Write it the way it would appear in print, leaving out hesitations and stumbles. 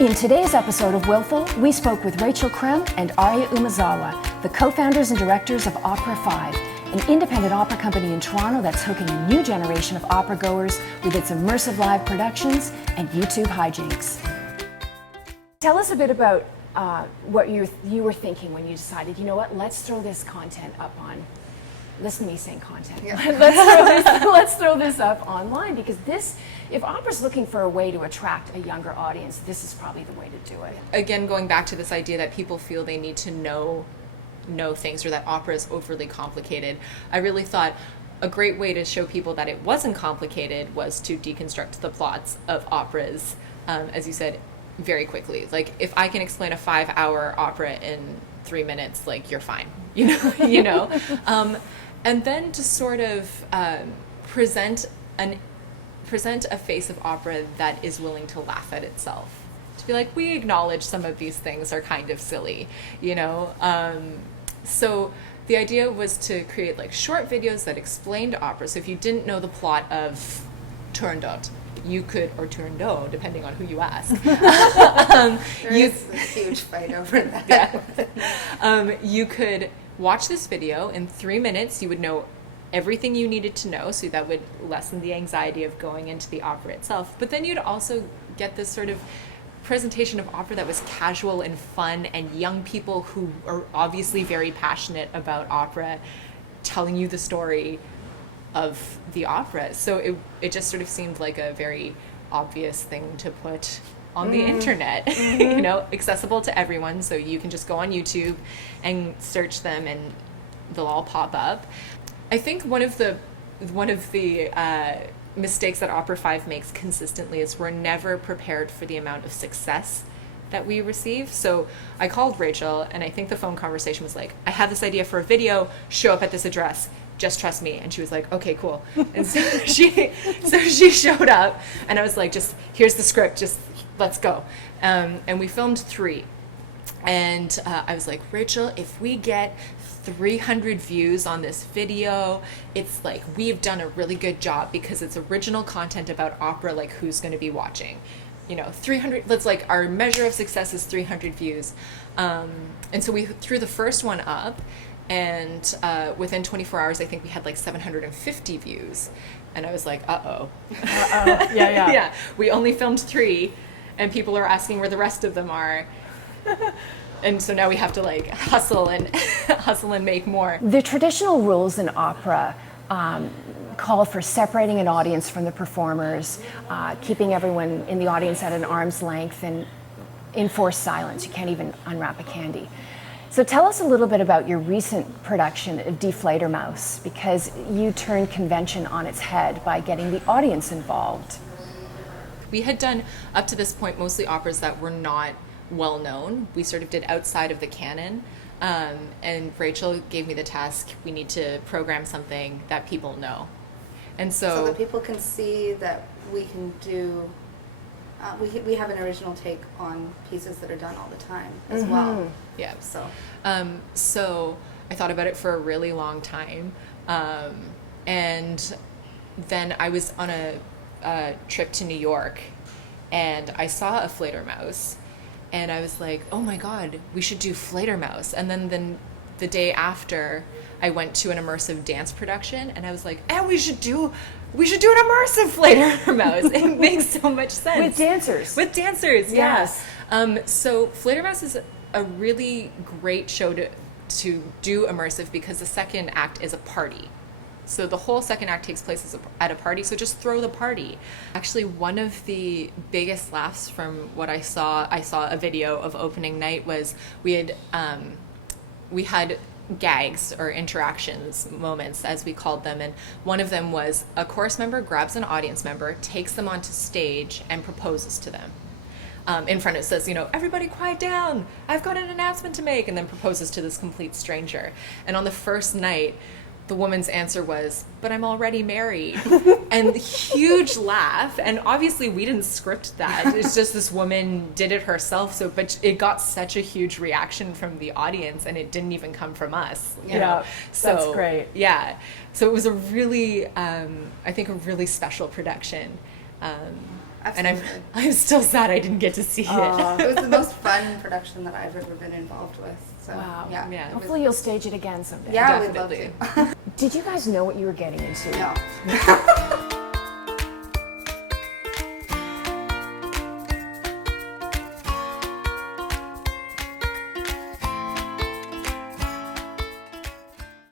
In today's episode of Willful, we spoke with Rachel Krehm and Aria Umezawa, the co-founders and directors of Opera 5, an independent opera company in Toronto that's hooking a new generation of opera goers with its immersive live productions and YouTube hijinks. Tell us a bit about what you were thinking when you decided, you know what, let's throw this content up on. Listen to me saying content. Yeah. let's throw this up online, because this, if opera's looking for a way to attract a younger audience, this is probably the way to do it. Again, going back to this idea that people feel they need to know things, or that opera is overly complicated, I really thought a great way to show people that it wasn't complicated was to deconstruct the plots of operas, as you said, very quickly. Like, if I can explain a 5-hour opera in 3 minutes, like, you're fine, you know. And then to sort of present a face of opera that is willing to laugh at itself. To be like, we acknowledge some of these things are kind of silly, you know. So the idea was to create like short videos that explained opera. So if you didn't know the plot of Turandot, you could, or Turandot, depending on who you ask. There is a huge fight over that. Yeah. You could watch this video in 3 minutes. You would know everything you needed to know, so that would lessen the anxiety of going into the opera itself. But then you'd also get this sort of presentation of opera that was casual and fun, and young people who are obviously very passionate about opera telling you the story of the opera. So it just sort of seemed like a very obvious thing to put on the internet, you know, accessible to everyone. So you can just go on YouTube and search them and they'll all pop up. I think one of the mistakes that Opera 5 makes consistently is we're never prepared for the amount of success that we receive. So I called Rachel, and I think the phone conversation was like, I have this idea for a video, show up at this address, just trust me. And she was like, okay, cool. And so she showed up, and I was like, just here's the script, just let's go. And we filmed 3. And I was like, Rachel, if we get 300 views on this video, it's like we've done a really good job, because it's original content about opera. Like, who's going to be watching? You know, 300, let's, like, our measure of success is 300 views. And so we threw the first one up, and within 24 hours, I think we had like 750 views. And I was like, uh-oh. Yeah. Yeah, we only filmed 3, and people are asking where the rest of them are. And so now we have to like hustle and make more. The traditional rules in opera call for separating an audience from the performers, keeping everyone in the audience at an arm's length, and enforced silence. You can't even unwrap a candy. So tell us a little bit about your recent production of Deflator Mouse, because you turned convention on its head by getting the audience involved. We had done, up to this point, mostly operas that were not well known. We sort of did outside of the canon, and Rachel gave me the task, we need to program something that people know. And so that people can see that we can do, we have an original take on pieces that are done all the time as well. Yeah. So I thought about it for a really long time, and then I was on a trip to New York, and I saw a Fledermaus, and I was like, oh my God, we should do Fledermaus. And then the day after, I went to an immersive dance production, and I was like, we should do an immersive Fledermaus. It makes so much sense. With dancers, yes. So Fledermaus is a really great show to do immersive, because the second act is a party. So the whole second act takes place at a party, so just throw the party. Actually, one of the biggest laughs from what I saw a video of opening night, was we had gags, or interactions, moments as we called them, and one of them was a chorus member grabs an audience member, takes them onto stage, and proposes to them. In front it says, you know, everybody quiet down, I've got an announcement to make, and then proposes to this complete stranger. And on the first night, the woman's answer was, but I'm already married. And huge laugh. And obviously we didn't script that. It's just this woman did it herself. But it got such a huge reaction from the audience, and it didn't even come from us. You know? So, that's great. Yeah. So it was a really, I think, a really special production. And Absolutely. I'm still sad I didn't get to see it. It was the most fun production that I've ever been involved with. So, Wow. yeah. Yeah. it was- Hopefully you'll stage it again someday. Yeah, Definitely. we'd love to. Did you guys know what you were getting into? No.